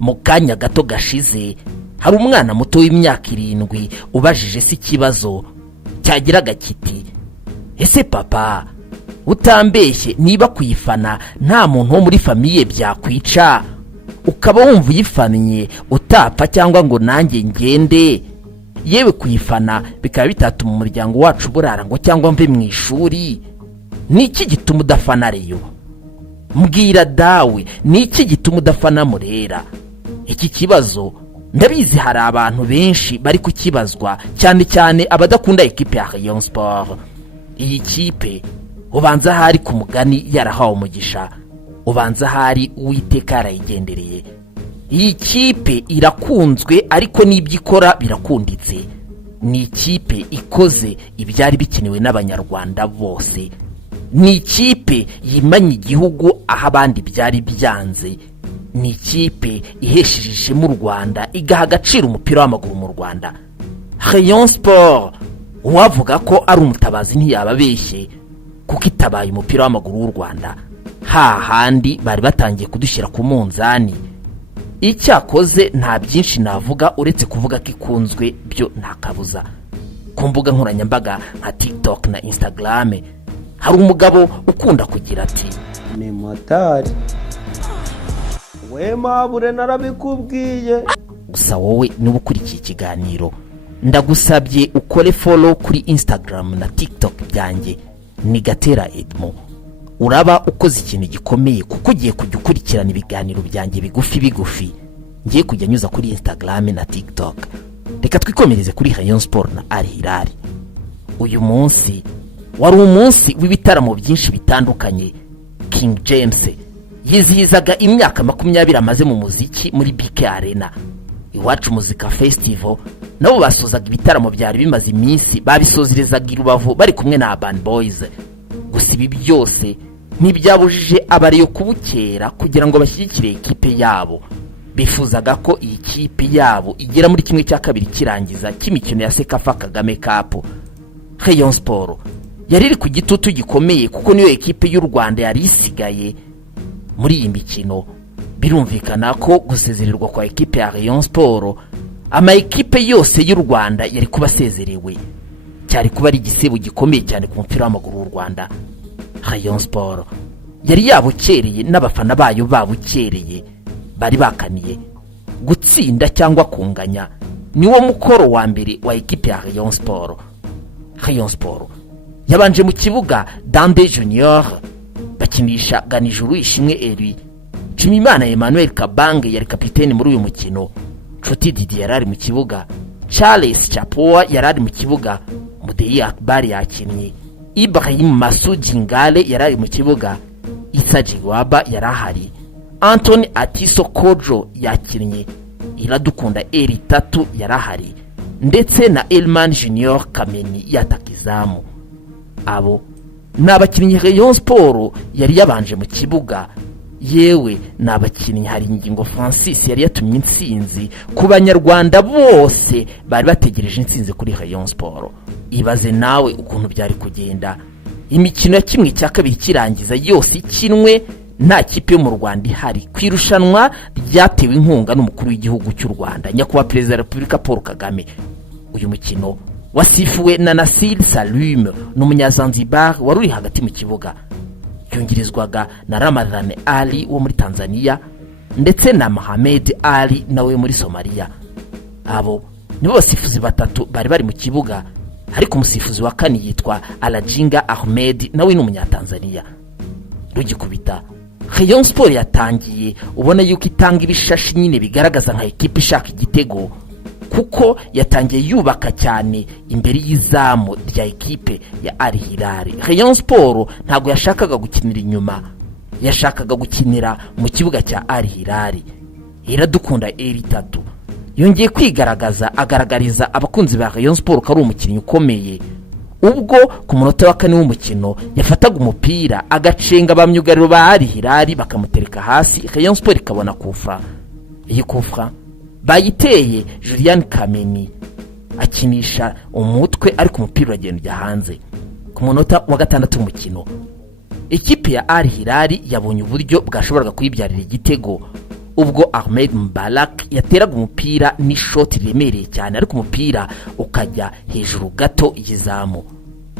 Mu kanya gato gashize hari umwana muto w'imyaka 7 ubajije se ikibazo cyagiraga kiti ese papa utambeshye niba kuyifana nta muntu wo muri famiye byakwica ukaba wumva uyifannye utapfa cyangwa ngo nanjye ngende yewe kuyifana bikaba bitatuma umuryango wacu burara ngo cyangwa mve mu ishuri niki gituma udafana Reyo mbwira dawe niki gituma udafana Murera iki kibazo ndabizi hari abantu benshi bari kukibazwa cyane cyane abadakunda ekipe ya Rayon Sport iyi kipe ubanza hari ku mugani yarahawe umugisha ubanza hari Uwiteka arayigendereye iyi kipe irakunzwe ariko n'ibyikora birakunditse ni ikipe ikoze ibyari bikenewe n'abanyarwanda bose ni ikipe yimanye igihugu aho abandi byari byanze ni ikipe ihesheje mu Rwanda igaha agaciro umupira w'amaguru mu Rwanda Rayon Sport uwavuga ko ari umutabazi ntiyababeshye kuko itabaye umupira w'amaguru w'u Rwanda hahandi bari batangiye kudushyira ku munzani icyakoze nta byinshi navuga uretse kuvuga ko ikunzwe byo nta kabuza ku mbuga nkoranyambaga nka TikTok na Instagram hari umugabo ukunda kugira ati ni motari we mabure narabikubwiye gusa wowe niba ukurikiye ikiganiro ndagusabye ukore follow kuri Instagram na TikTok byanjye ni Gatera Edmo uraba ukoze ikintu gikomeye kuko ugiye kujya ukurikirana ibiganiro byanjye bigufi ngiye kujya nyuza kuri Instagram na TikTok reka twikomereze kuri Rayon Sport na Al Hilal uyu munsi wari umunsi w'ibitaramo byinshi bitandukanye King James yizihizaga imyaka 20 amaze mu muziki muri BK Arena Iwacu Muzika Festival nabo basozaga ibitaramo byari bimaze iminsi babisozerezaga i Rubavu bari kumwe na Urban Boys gusa ibi byose ntibyabujije abariyo kubukera kugira ngo bashyigikire ekipe yabo bifuzaga ko iyi kipe yabo igera muri kimwe cya kabiri kirangiza cy'imikino ya Sekafa Kagame Cup Rayon Sport yari iri ku gitutu gikomeye kuko niyo ekipe y'u Rwanda yari isigaye muri iyi mikino birumvikana ko gusezererwa kwa ekipe ya Rayon Sport ama ekipe yose y'u Rwanda yari kubasezerewe cyari kuba ari igisebo gikomeye cyane ku mupira w'amaguru w'u Rwanda Rayon Sport yari yabukereye n'abafana bayo babukereye bari bakaniye gutsinda cyangwa kunganya niwo mukoro wa mbere wa ekipe ya Rayon Sport Rayon Sport yabanje mu kibuga Dande Junior bakinisha Ganijuru Ishimwe Eri Cimimana Emmanuel Kabange yari kapiteni muri uyu mukino Nshuti Didier yarari mu kibuga Charles Chapoa yarari mu kibuga Mudeyi Akbar yakinnye Ibrahim Masudi Ngale yarari mu kibuga Issa Jiwaba yarahari Anthony Atiso Kojo yakinnye Iradukunda Eri Tatu yarahari ndetse na Elman Junior Kameni yatakizamu abo nabakinnyi Rayon Sport yari yabanje mu kibuga yewe nabakinnyi hari ingingo Francis yari yatumye insinzi ku banyarwanda bose bari bategereje insinzi kuri Rayon Sport ibaze nawe ukuntu byari kugenda imikino ya kimwe cya kabiri kirangiza yose ikinwe nta kipe yo mu Rwanda ihari kwirushanwa ryatewe inkunga n'umukuru w'igihugu cy'u Rwanda nyakubahwa Perezida wa Repubulika Paul Kagame uyu mukino wasifuwe na Nasir Salim n'umunyazanzibar wari uri hagati mu kibuga yongerezwaga na Ramadhan Ali wo muri Tanzania ndetse na Mohamed Ali nawe muri Somalia abo nibo basifuzi batatu bari mu kibuga ariko umusifuzi wa kane yitwa Alajinga Ahmed nawe ni umunyatanzania rugikubita Rayon Sport yatangiye ubona yuko itanga ibishashi nyine bigaragaza nka ekipe ishaka igitego kuko yatangiye yubaka cyane imbere y'izamu rya ekipe ya Al Hilal Rayon Sport ntago yashakaga gukinira inyuma yashakaga gukinira mu kibuga cya Al Hilal Iradukunda Eri Tatu yongeye kwigaragaza agaragariza abakunzi ba Rayon Sport ko ari umukinnyi ukomeye ubwo ku munota wa kane w'umukino yafataga umupira agacenga bamyugariro ba Al Hilal bakamutereka hasi Rayon Sport ikabona kufra iyi kufra bayiteye Julian Kameni akinisha umutwe ariko umupira uragenda hanze ku munota wa gatandatu w'umukino ikipe ya Al Hilal yabonye uburyo bwashoboraga kuyibyarira igitego ubwo Ahmed Mbarak yateraga umupira n'ishoti riremereye cyane ariko umupira ukajya hejuru gato y'izamu.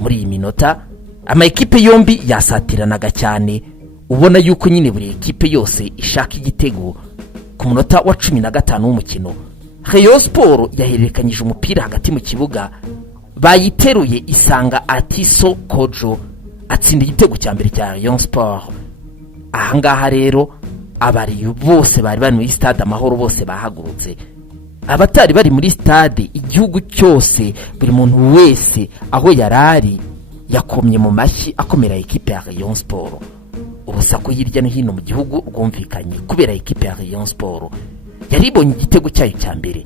Muri iyi minota amakipe yombi yasatiranaga cyane, ubona yuko nyine buri ekipe yose ishaka igitego. Ku munota wa 15 w'umukino Rayon Sport yahererekanyije umupira hagati mu kibuga, bayiteruye isanga Atiso Kojo atsinda igitego cya mbere cya Rayon Sport. Ahangaha rero abari bose bari muri stade Amahoro bose bahagurutse, abatari bari muri stade igihugu cyose buri muntu wese aho yarari yakomye mu mashyi akomera ekipe ya Rayon Sport. Urusaku hirya no hino mu gihugu rwumvikanye kubera ekipe ya Rayon Sport yaribonye igitego cyayo cya mbere,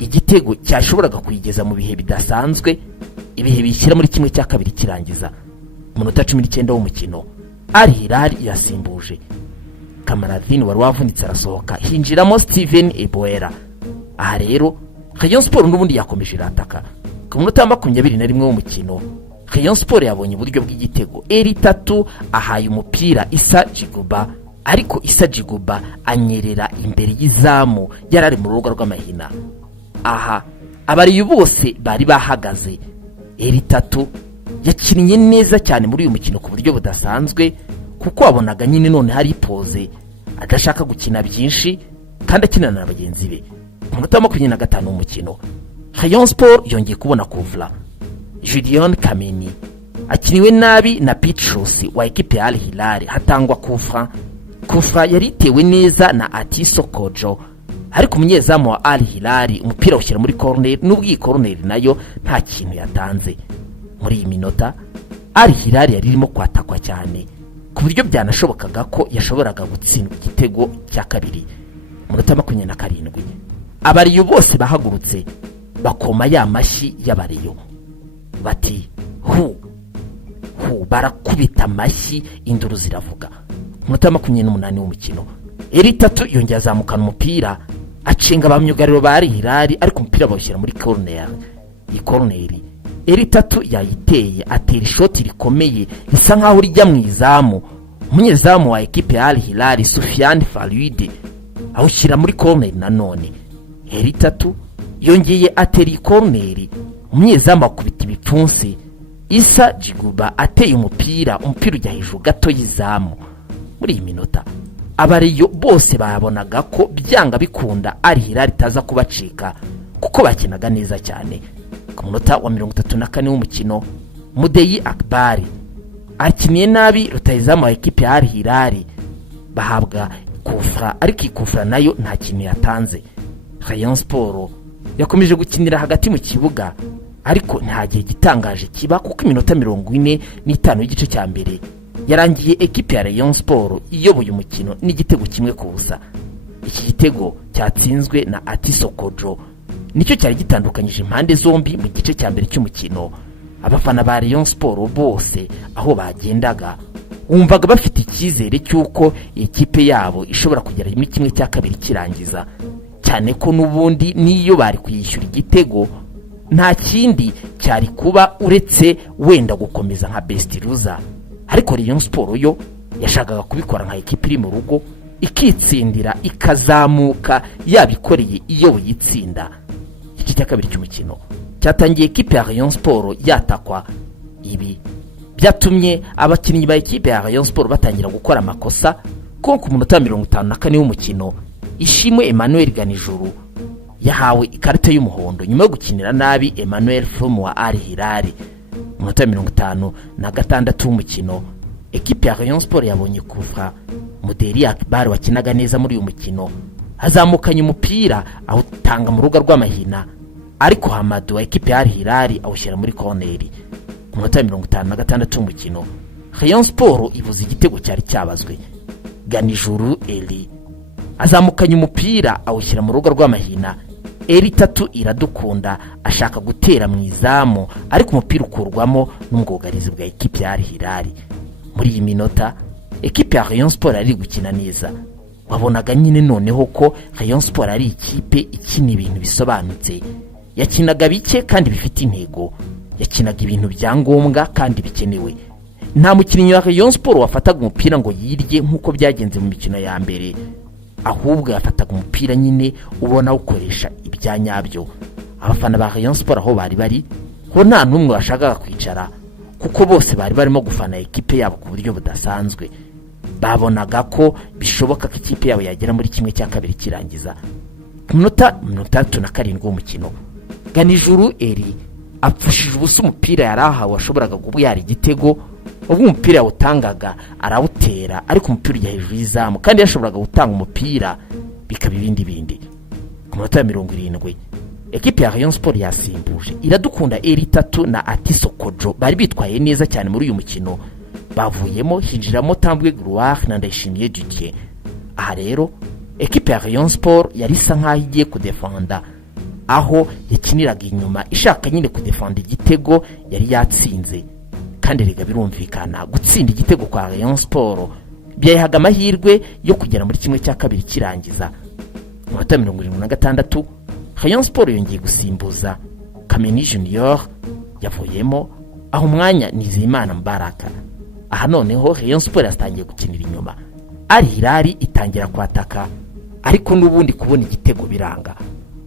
igitego cyashoboraga kuyigeza mu bihe bidasanzwe, ibihe bishyira muri kimwe cya kabiri kirangiza. Munota 19 w'umukino Al Hilal yasimbuje Kamaradine wari wavunitse arasohoka, hinjiramo Steven Eboera. Aha rero Rayon Sport n'ubundi yakomeje irataka. Ku munota 21 w'umukino Rayon Sport yabonye uburyo bw'igitego. Eri3 ahaye umupira Issa Jiguba, ariko Issa Jiguba anyerera imbere y'izamu yarari mu rugo rw'amahina. Aha abari bose bari bahagaze. Eri3 yakinnye neza cyane muri uyu mukino ku buryo budasanzwe, kuko wabonaga nyine none hari pose adashaka gukina byinshi kandi akinana na bagenzi be. Ku munota 25 w'umukino Rayon Sport yongeye kubona kuvla. Julian Kameni akiniwe nabi na Petrus wa ekipe ya Al Hilal, hatangwa kufra yaritewe neza na Atiso Kojo, ariko umunyezamu wa Al Hilal umupira ushyira muri corner, n'ubwi corner nayo nta kintu yatanze. Muri iyi minota Al Hilal yari irimo kwatakwa cyane ku buryo byanashobokaga ko yashoboraga gutsinda igitego cya kabiri. Munota 27 abariyo bose bahagurutse bakoma ya mashyi y'abariyo bati hu barakubita amashyi, induru ziravuga. Munota 28 w'umukino Eri3 yongera azamukana umupira acenga abamyugariro ba Al Hilal, ariko umupira bawushyira muri corner. Iyi corner Eri3 yayiteye atera ishoti rikomeye risa nkaho rijya mu izamu. Umunyezamu wa ekipe ya Al Hilal Soufiane Faluide awushyira muri corner nanone. Eri3 yongeye atera corner, umunyezamu akubita ibipfunsi. Issa Jiguba ateye umupira ujya hejuru gato y'izamu. Muri iyi minota abariyo bose babonaga ko byanga bikunda Al Hilal itaza kubacika kuko bakinaga neza cyane. Ku munota wa 34 w'umukino Mudeyi Akbari akiniye nabi rutayizamu wa ekipe ya Al Hilal, bahabwa kufra, ariko ikufra nayo nta kintu yatanze. Rayon Sport yakomeje gukinira hagati mu kibuga, ariko nta gihe gitangaje kiba kuko iminota 45 y'igice cya mbere yarangiye ekipe ya Rayon Sport iyoboye umukino n'igitego kimwe ku busa. Iki gitego cyatsinzwe na Atiso Kojo nicyo cyari gitandukanyije impande zombi mu gice cya mbere cy'umukino. Abafana ba Rayon Sport bose aho bagendaga umvaga bafite icyizere cy'uko ekipe yabo ishobora kugera muri kimwe cya kabiri kirangiza, cyane ko n'ubundi niyo bari kuyishyura igitego nta kindi cyari kuba uretse wenda gukomeza nka best loser. Ariko Rayon Sport yo yashakaga kubikora nka ekipe iri mu rugo ikitsindira ikazamuka yabikoreye iyo yitsinda. Iki cya kabiri cy'umukino cyatangiye ekipe ya Rayon Sport yatakwa. Ibi byatumye abakinnyi ba ekipe ya Rayon Sport batangira gukora amakosa, ko ku munota 54 w'umukino Ishimwe Emmanuel Ganijuru yahawe ikarita y'umuhondo nyuma yo gukinira nabi Emmanuel From wa Al Hilal. Munota 56 w'umukino ekipe ya Rayon Sport yabonye kufra. Muderi Akbar wakinaga neza muri uyu mukino azamukanye umupira awutanga mu rugo rw'amahina, ariko Hamadu wa ekipe ya Al Hilal awushyira muri corner. Munota 56 w'umukino Rayon Sport ibuze igitego cyari cyabazwe. Ganijuru Eli azamukanye umupira awushyira mu rugo rw'amahina. Eri3 iradukunda ashaka gutera mu izamu, ariko umupira ukurwamo n'umwugarizi bwa ekipe ya Al Hilal. Muri iyi minota ekipe ya Rayon Sport ari gukina neza, wabonaga nyine noneho ko Rayon Sport ari ikipe ikina ibintu bisobanutse. Yakinaga bike kandi bifite intego, yakinaga ibintu byangombwa kandi bikenewe. nta mukinnyi wa Rayon Sport wafataga umupira ngo yirye nk'uko byagenze mu mikino ya mbere, ahubwo yafataga umupira nyine ubona ukoresha ibya nyabyo. Abafana ba Rayon Sport aho bari bari ho nta n'umwe washakaga kwicara, kuko bose bari barimo gufana ekipe yabo ku buryo budasanzwe. Babonaga ko bishoboka ko ikipe yabo yagera muri kimwe cya kabiri kirangiza. Ku minota 37 w'umukino, Ganijuru Eri apfushije ubusa umupira yarahawe washoboraga kubuyara igitego. Ubwo umupira yawutangaga arawutera, ariko umupira ujya hejuru y'izamu kandi yashoboraga gutanga umupira bikaba ibindi. Ku minota 70 ekipe ya Rayon Sport yasimbuje Iradukunda Eri 3 na Atiso Kojo bari bitwaye neza cyane muri uyu mukino. Bavuyemo hinjiramo Tambwe Gloire na Ndayishimiye Didier. Aha rero ekipe ya Rayon Sport yari isa nkaho igiye kudefenda, aho yakiniraga inyuma ishaka nyine kudefenda igitego yari yatsinze. Kandi rega birumvikana gutsinda igitego kwa Rayon Sport byayihaga amahirwe yo kugera muri kimwe cya kabiri kirangiza. Mu 76 Rayon Sport yongeye gusimbuza Kameni Junior yavuyemo, aho umwanya Nizeyimana Mbaraka. Aha noneho Rayon Sport yatangiye gukinira inyuma, Al Hilal itangira kwataka, ariko n'ubundi kubona igitego biranga.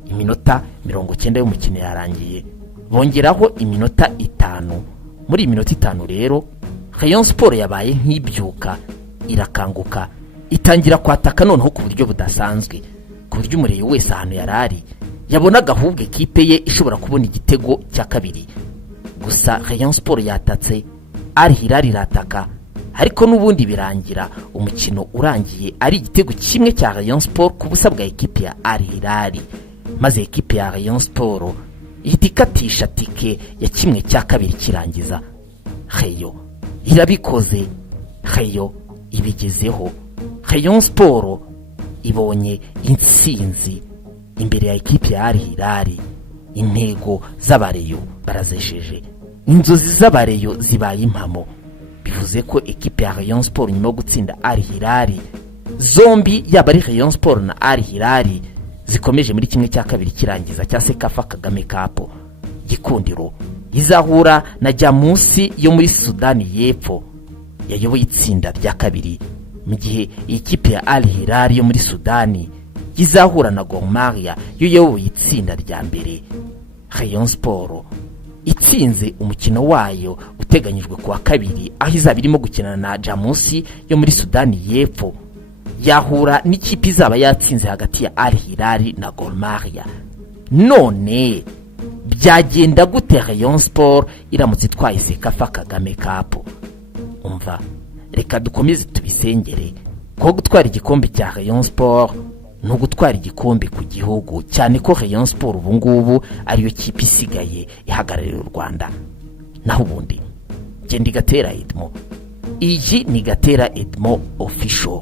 Iminota 90 y'umukino yarangiye, bongeraho iminota 5. Muri iminota 5 rero Rayon Sport yabaye nk'ibyuka, irakanguka, itangira kwataka noneho ku buryo budasanzwe, ku buryo umureye wese ahantu yarari yabonaga ahubwo ekipe ye ishobora kubona igitego cya kabiri. Gusa Rayon Sport yatatse, Al Hilal irataka, ariko n'ubundi birangira umukino urangiye ari igitego kimwe cya Rayon Sport ku busa bwa ekipe ya Al Hilal. Maze ekipe ya Rayon Sport ihita ikatisha tike ya kimwe cya kabiri kirangiza. Rayon irabikoze, Rayon ibigezeho. Rayon Sport ibonye intsinzi imbere ya ekipe ya Al Hilal. Intego z'abareyo barazesheje, inzozi z'abareyo zibaye impamo. Bivuze ko ekipe ya Rayon Sport nyuma yo gutsinda Al Hilal, zombi yaba ari Rayon Sport na Al Hilal zikomeje muri kimwe cya kabiri kirangiza cya Sekafa Kagame Cup. Gikundiro izahura na Jamusi yo muri Sudani y'Epfo yayoboye itsinda rya kabiri, mu gihe ikipe ya Al Hilal yo muri Sudani izahura na Gor Mahia yo yayoboye itsinda rya mbere. Rayon Sport itsinze umukino wayo uteganyijwe kuwa kabiri, aho izaba irimo gukina na Jamusi yo muri Sudani y'Epfo, yahura n'ikipe izaba yatsinze hagati ya Al Hilal na Gor Mahia. None byagenda gute Rayon Sport iramutse itwaye Sekafa Kagame Cup? Umva, reka dukomeze tubisengere ko gutwara igikombe cya Rayon Sport no gutwara igikombe ku gihugu, cyane ko Rayon Sport ubu ngubu ariyo kipe isigaye ihagararira u Rwanda. Naho ubundi Gatera Edmo, iyi ni Gatera Edmo official.